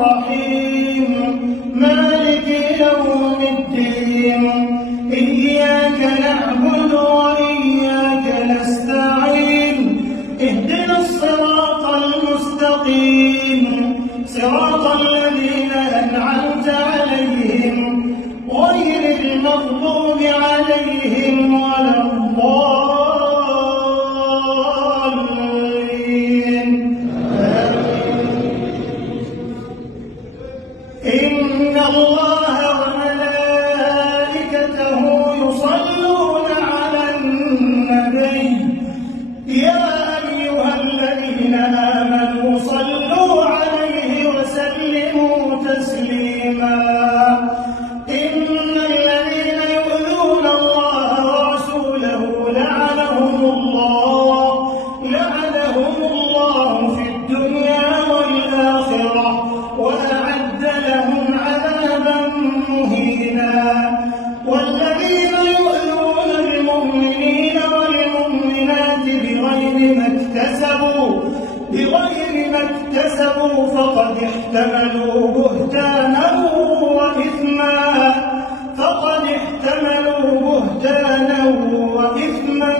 الرحيم مالك يوم الدين إياك نعبد وإياك نستعين اهدنا الصراط المستقيم صراط الذين أنعمت عليهم غير المغضوب عليهم ولا الضالين. إن الله وملائكته يصلون على النبي يا أيها الذين آمنوا صلوا عليه وسلموا تسليما. إن الذين يؤذون الله ورسوله لعنهم الله في الدنيا والآخرة وأعد لهم عذابا مهينا. والذين يؤذون المؤمنين والمؤمنات بغير ما اكتسبوا فقد احتملوا بهتانا وإثما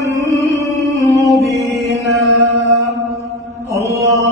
مبينا. الله